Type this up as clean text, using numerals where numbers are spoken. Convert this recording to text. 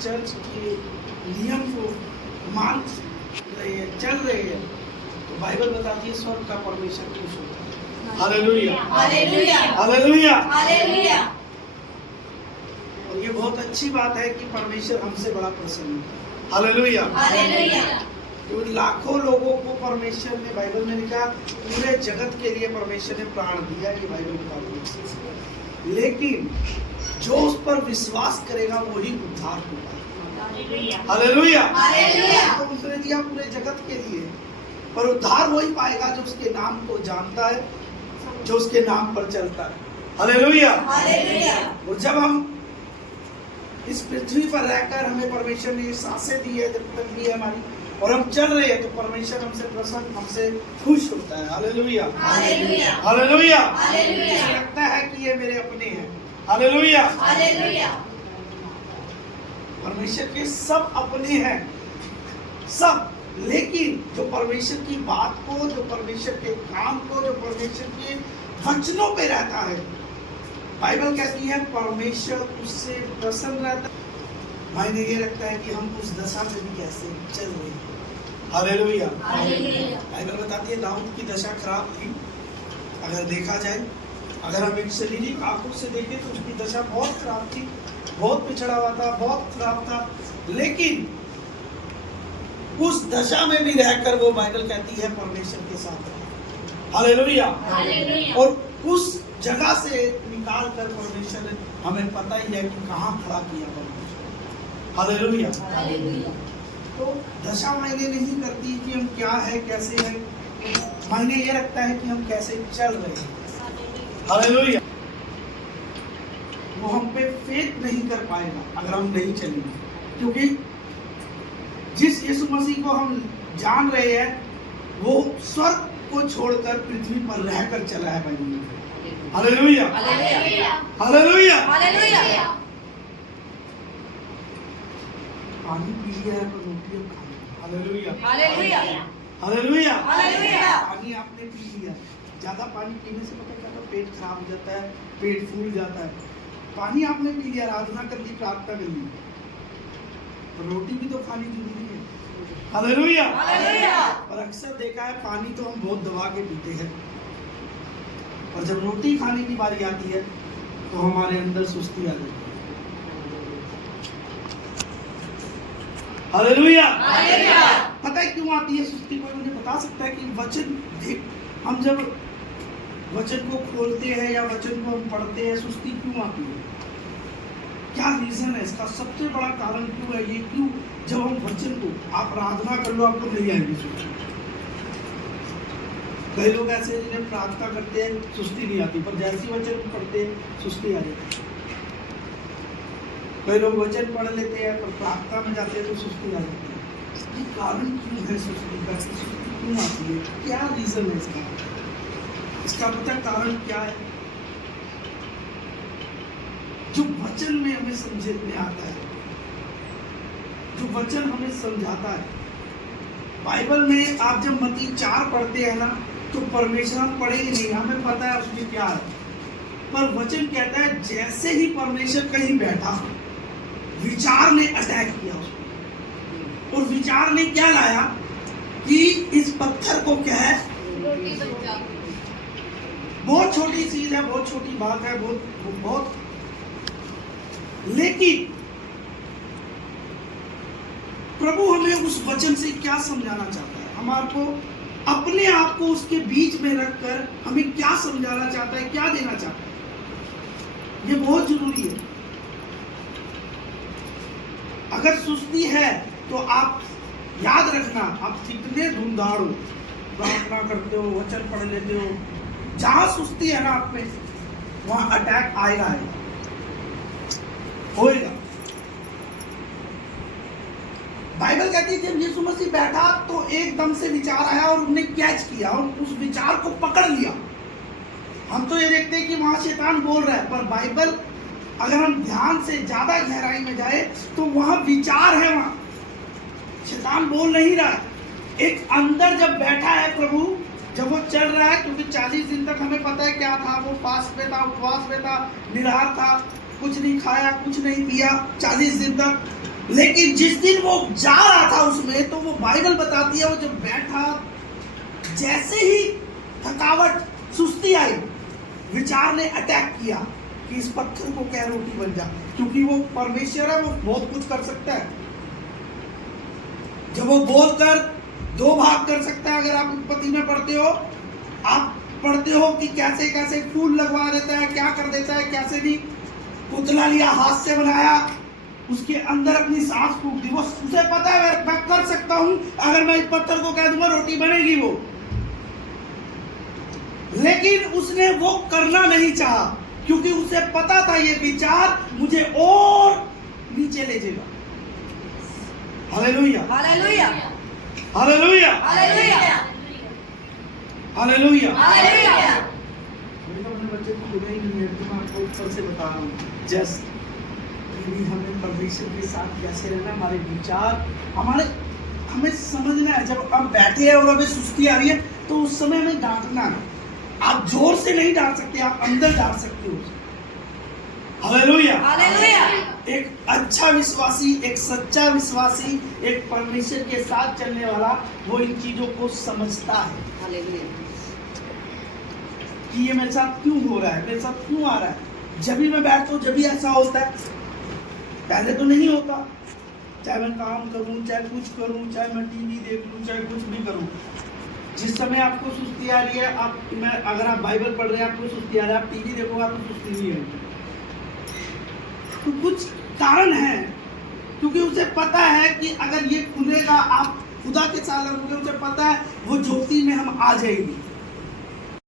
Church के नियम को मान रहे हैं, चल रहे हैं, तो बाइबल बताती है स्वर्ग का परमेश्वर खुश होता है। Hallelujah, hallelujah, hallelujah. हालेलुया। और ये बहुत अच्छी बात है कि परमेश्वर हमसे बड़ा प्रसन्न है। Hallelujah, hallelujah. तो लाखों लोगों को परमेश्वर ने, बाइबल में लिखा, पूरे जगत के लिए परमेश्वर ने प्राण दिया, ये बाइबल बताती है। लेकिन जो उस पर विश्वास करेगा वही उद्धार होगा। Hallelujah, hallelujah. तो उसने दिया पूरे जगत के लिए, पर उद्धार वही पाएगा जो उसके नाम को जानता है, जो उसके नाम पर चलता है। Hallelujah, hallelujah. और जब हम इस पृथ्वी पर रहकर हमें परमेश्वर ने ये सांसें दी है, जब तक भी है हमारी, और हम चल रहे हैं, तो परमेश्वर हमसे प्रसन्न, हमसे खुश होता है। Hallelujah, hallelujah. हालेलुया। हालेलुया। मुझे लगता है कि ये मेरे अपने हैं। Hallelujah, hallelujah. परमेश्वर के सब अपने हैं, सब। लेकिन जो परमेश्वर की बात को, जो परमेश्वर के काम को, जो परमेश्वर के वचनों पे रहता है, बाइबल कहती है परमेश्वर उससे प्रसन्न रहता है। मायने ये रखता है कि हम उस दशा में भी कैसे चल रहे हैं। Hallelujah, hallelujah. बाइबल बताती है दाऊद की दशा खराब थी। अगर देखा जाए, अगर हम एक शारीरिक आंखों से देखें तो उसकी दशा बहुत खराब थी, बहुत पिछड़ा हुआ था, बहुत खराब था। लेकिन उस दशा में भी रहकर वो, बाइबल कहती है, परमेश्वर के साथ रहा। Hallelujah, hallelujah. और उस जगह से निकाल कर परमेश्वर ने, हमें पता ही है कि कहाँ खड़ा किया परमेश्वर। हालेलुया। हालेलुया। तो दशा मायने नहीं करती कि हम क्या है, कैसे है, मायने ये रखता है कि हम कैसे चल रहे हैं। हालेलुया। वो हम पे फेथ नहीं कर पाएगा अगर हम नहीं चलेंगे, क्योंकि जिस यीशु मसीह को हम जान रहे हैं, वो स्वर्ग को छोड़कर पृथ्वी पर रहकर चला है भाई। Hallelujah, hallelujah. हालेलुया। हालेलुया। पानी पी लिया है पर रोटी अब खानी। Hallelujah, hallelujah. हालेलुया। हालेलुया। पानी आपने पी लिया, ज्यादा पानी पीने से पता क्या, तो पेट खराब हो जाता है, पेट फूल जाता है। पानी आपने पी लिया, आराधना कर ली, प्रार्थना कर ली, तो रोटी भी तो खानी जरूरी है। हालेलुया। हालेलुया। और अक्सर देखा है, पानी तो हम बहुत दबा के पीते हैं, और जब रोटी खाने की बारी आती है तो हमारे अंदर सुस्ती आ जाती है। हालेलुया। हालेलुया। पता है क्यों आती है सुस्ती? कोई मुझे बता सकता है कि वचन देख, हम जब वचन को खोलते हैं या वचन को हम पढ़ते हैं, सुस्ती क्यों आती है? क्या रीजन है इसका? सबसे बड़ा कारण क्यों है ये? क्यों जब हम वचन को, आप प्रार्थना कर लो, आपको नहीं आएगी सुस्ती। कई लोग ऐसे हैं जिन्हें प्रार्थना करते हैं सुस्ती नहीं आती, पर जैसी वचन पढ़ते हैं सुस्ती आ जाती है। कई लोग वचन पढ़ लेते हैं पर प्रार्थना में जाते हैं तो सुस्ती आ जाती है। ये कारण क्यों है सुस्ती का? सुस्ती क्यों आती है? क्या रीजन है इसका? इसका पता कारण क्या है? जो वचन में हमें समझ में आता है, जो वचन हमें समझाता है। बाइबल में आप जब मत्ती 4 पढ़ते हैं ना, तो परमेश्वर हम पढ़ेंगे नहीं, हमें पता है उसमें क्या है, पर वचन कहता है जैसे ही परमेश्वर कहीं बैठा, विचार ने अटैक किया उसको, और विचार ने क्या लाया कि इस पत्थर को क्या है, बहुत छोटी चीज है, बहुत छोटी बात है, बहुत, लेकिन प्रभु हमें उस वचन से क्या समझाना चाहता है, हमारे को अपने आप को उसके बीच में रखकर हमें क्या समझाना चाहता है, क्या देना चाहता है, ये बहुत जरूरी है। अगर सुस्ती है तो आप याद रखना, आप कितने धुंधाड़ हो, प्रार्थना करते हो, वचन पढ़ लेते हो, जहां सुस्ती है ना आप में, वहां अटैक आएगा, होएगा। बाइबल कहती है जब यीशु मसीह बैठा तो एकदम से विचार आया और उन्हें कैच किया और उस विचार को पकड़ लिया। हम तो ये देखते हैं कि वहां शैतान बोल रहा है, पर बाइबल अगर हम ध्यान से ज्यादा गहराई में जाए तो वहां विचार है, वहां शैतान बोल नहीं रहा है। एक अंदर जब बैठा है प्रभु, जब वो चल रहा है, क्योंकि 40 दिन तक हमें पता है क्या था, वो फास्ट पे था, उपवास पे था, निराहार था, कुछ नहीं खाया, कुछ नहीं पिया 40 दिन तक, लेकिन जिस दिन वो जा रहा था उसमें, तो वो बाइबल बताती है वो जब बैठा, जैसे ही थकावट सुस्ती आई, विचार ने अटैक किया कि इस पत्थर को क्या रोटी बन जा, क्योंकि वो परमेश्वर है, वो बहुत कुछ कर सकता है। जब वो बोलकर दो भाग कर सकता है। अगर आप उत्पत्ति में पढ़ते हो, आप पढ़ते हो कि कैसे कैसे फूल लगवा देता है, क्या कर देता है, कैसे नहीं। पुतला लिया, हाथ से बनाया, उसके अंदर अपनी सांस फूंक दी। वो उसे पता है मैं कर सकता हूं, अगर मैं इस पत्थर को कह दूंगा रोटी बनेगी वो। लेकिन उसने वो करना नहीं चाहा, क्योंकि उसे पता था ये विचार मुझे और नीचे ले जाएगा। Hallelujah, hallelujah, hallelujah, hallelujah, hallelujah. Hallelujah. मैंने तो अपने बच्चे को बोला ही नहीं है, तो मैं आपको ऊपर से बता रहा हूँ। जस्ट हमें परमेश्वर के साथ कैसे रहना, हमारे विचार, हमें समझना है। जब हम बैठे हैं और हमें सुस्ती आ रही है, तो उस समय हमें डांटना है। आप जोर से नहीं डांट सकते, आप अंदर डांट सकते हो। Hallelujah, hallelujah. एक अच्छा विश्वासी, एक सच्चा विश्वासी, एक परमेश्वर के साथ चलने वाला, वो इन चीजों को समझता है हालेलुया। कि ये मेरे साथ क्यों हो रहा है, मेरे साथ क्यों आ रहा है। जब भी मैं बैठता हूँ, जब भी ऐसा होता है, पहले तो नहीं होता। चाहे मैं काम करूँ, चाहे कुछ करूँ, चाहे मैं टीवी देख लूँ, चाहे कुछ भी करूँ, जिस समय आपको सुस्ती आ रही है, अगर आप बाइबल पढ़ रहे हैं, आपको सुस्ती आ रहा है, आप टीवी देखोगे, आपको सुस्ती नहीं होगी। तो कुछ कारण है, क्योंकि उसे पता है कि अगर ये खुलेगा, आप खुदा के साथ रहोगे, उसे पता है वो ज्योति में हम आ जाएंगे।